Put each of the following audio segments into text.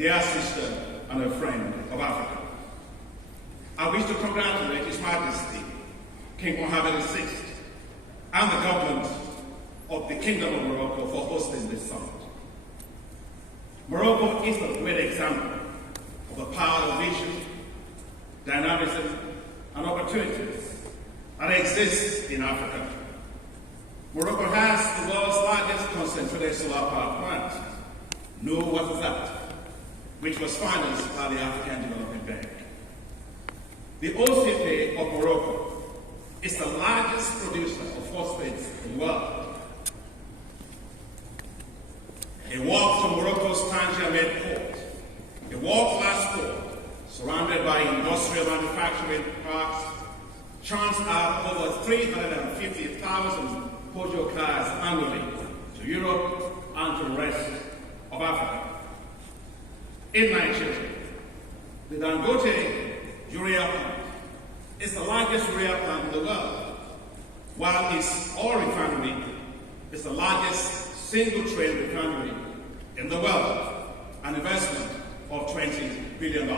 dear sister and a friend of Africa. I wish to congratulate His Majesty, King Mohammed VI, and the government of the Kingdom of Morocco for hosting this summit. Morocco is a great example of the power of vision, dynamism, and opportunities that exist in Africa. Morocco has the world's largest concentrated solar power plant, NOWATZAT, which was financed by the African Development Bank. The OCP of Morocco is the largest producer of phosphates in the world. A walk to Morocco's Tangier-made port, a world-class port surrounded by industrial manufacturing parks, churns out over 350,000 Peugeot cars annually to Europe and to the rest of Africa. In Nigeria, the Dangote urea plant is the largest urea plant in the world, while its oil refinery is the largest single-train refinery in the world, an investment of $20 billion.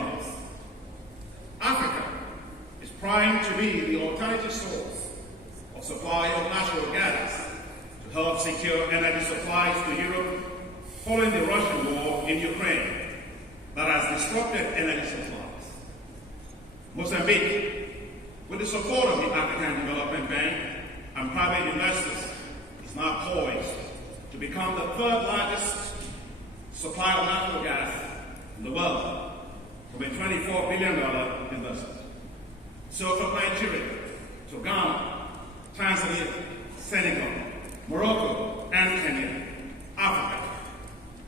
Africa is primed to be the alternative source of supply of natural gas to help secure energy supplies to Europe following the Russian war in Ukraine that has disrupted energy supplies. Mozambique, with the support of the African Development Bank and private investors, is now poised to become the third largest supplier of natural gas in the world from a $24 billion investment. So from Nigeria to Ghana, Tanzania, Senegal, Morocco, and Kenya, Africa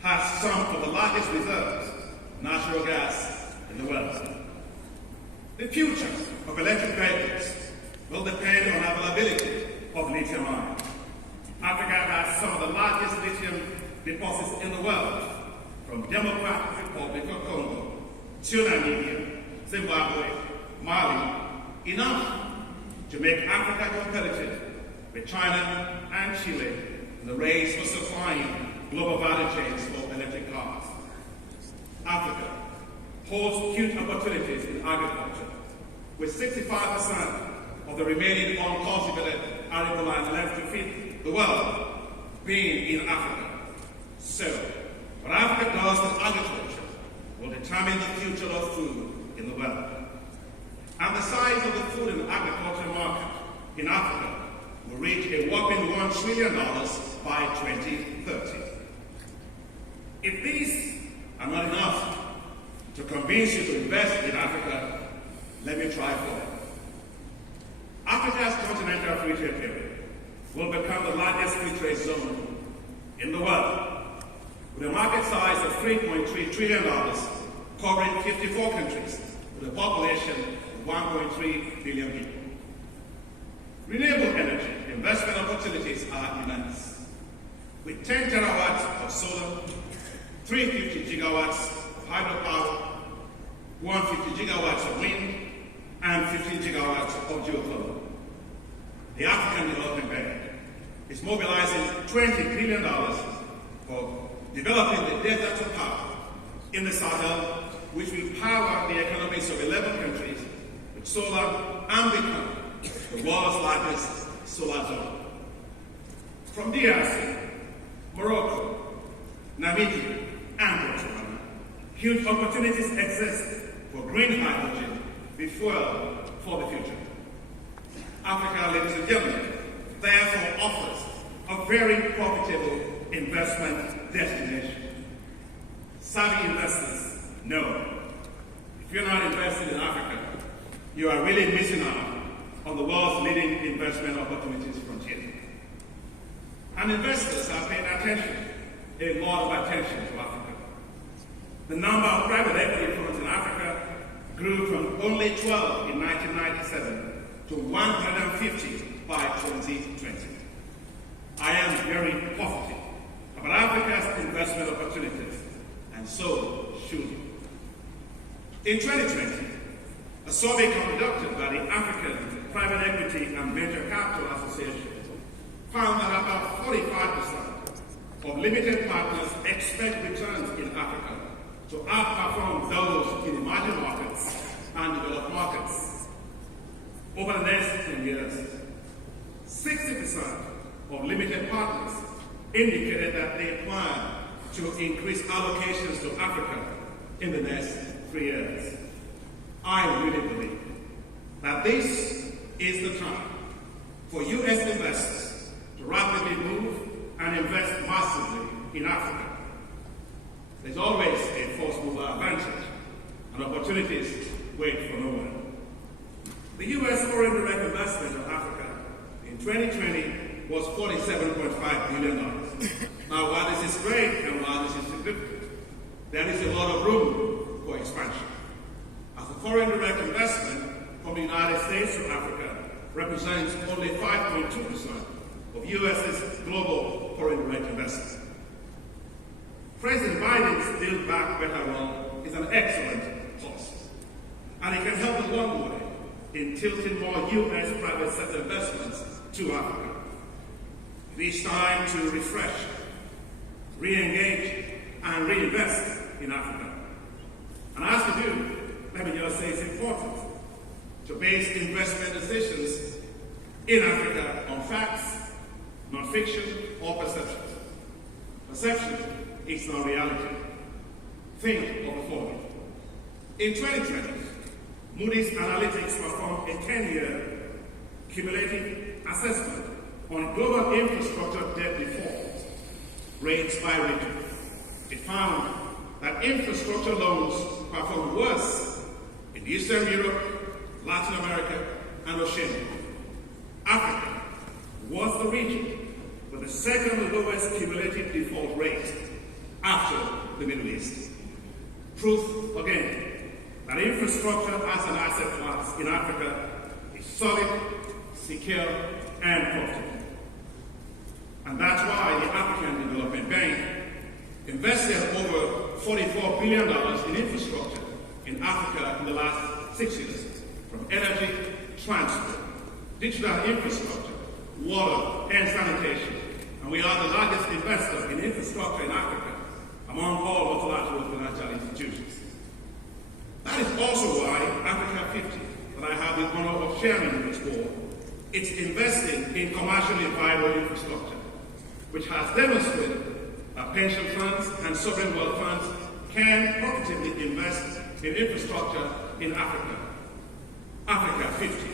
has some of the largest reserves of natural gas in the world. The future of electric vehicles will depend on availability of lithium ion. Africa has some of the largest lithium deposits in the world, from Democratic Republic of Congo to Namibia, Zimbabwe, Mali, enough to make Africa competitive with China and Chile in the race for supplying global value chains for electric cars. Africa holds huge opportunities in agriculture, with 65% of the remaining uncultivated arable land left to feed the world being in Africa. So, what Africa does with agriculture will determine the future of food in the world. And the size of the food and agriculture market in Africa will reach a whopping $1 trillion by 2030. If these are not enough to convince you to invest in Africa, let me try for it. Africa's continental free trade area will become the largest free trade zone in the world, with a market size of $3.3 trillion, covering 54 countries, with a population of 1.3 billion people. Renewable energy investment opportunities are immense, with 10 terawatts of solar, 350 gigawatts of hydropower, 150 gigawatts of wind, and 15 gigawatts of geothermal. The African Development Bank is mobilizing $20 billion for developing the desert to power in the Sahel, which will power the economies of 11 countries with solar and become the world's largest solar zone. From DRC, Morocco, Namibia, and Botswana, huge opportunities exist for green hydrogen with fuel for the future. Africa, ladies and gentlemen, therefore offers a very profitable investment destination. Savvy investors know if you're not investing in Africa, you are really missing out on the world's leading investment opportunities frontier. And investors are paying attention, a lot of attention to Africa. The number of private equity funds in Africa grew from only 12 in 1997 to 150 by 2020. I am very positive about Africa's investment opportunities, and so should you. In 2020, a survey conducted by the African Private Equity and Venture Capital Association found that about 45% of limited partners expect returns in Africa to outperform those in emerging markets and developed markets. Over the next 10 years, 60% of limited partners indicated that they plan to increase allocations to Africa in the next 3 years. I really believe that this is the time for U.S. investors to rapidly move and invest massively in Africa. There's always a force mover advantage, and opportunities wait for no one. The U.S. foreign direct investment in Africa in 2020 was $47.5 billion. Now, while this is great and while this is significant, there is a lot of room for expansion. As the foreign direct investment from the United States to Africa represents only 5.2% of U.S.'s global foreign direct investment. President Biden's Build Back Better World is an excellent policy, and it can help along the way in tilting more U.S. private sector investments to Africa. It is time to refresh, re-engage, and reinvest in Africa. And as we do, let me just say it's important to base investment decisions in Africa on facts, not fiction or perceptions. Perception is not reality. Think of the following. In 2020, Moody's Analytics performed a 10-year cumulative assessment on global infrastructure debt default rates by region. It found that infrastructure loans performed worse in Eastern Europe, Latin America, and Oceania. Africa was the region with the second lowest cumulative default rate after the Middle East. Proof, again, that infrastructure as an asset class in Africa is solid, secure, and profitable. And that's why the African Development Bank invested over $44 billion in infrastructure in Africa in the last 6 years, from energy, transport, digital infrastructure, water, and sanitation. And we are the largest investor in infrastructure in Africa among all multilateral financial institutions. That is also why Africa 50, that I have the honor of chairing this board, is investing in commercially viable infrastructure, which has demonstrated that pension funds and sovereign wealth funds can profitably invest in infrastructure in Africa. Africa 50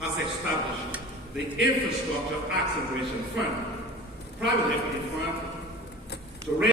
has established the Infrastructure Acceleration Fund, a private equity fund, to raise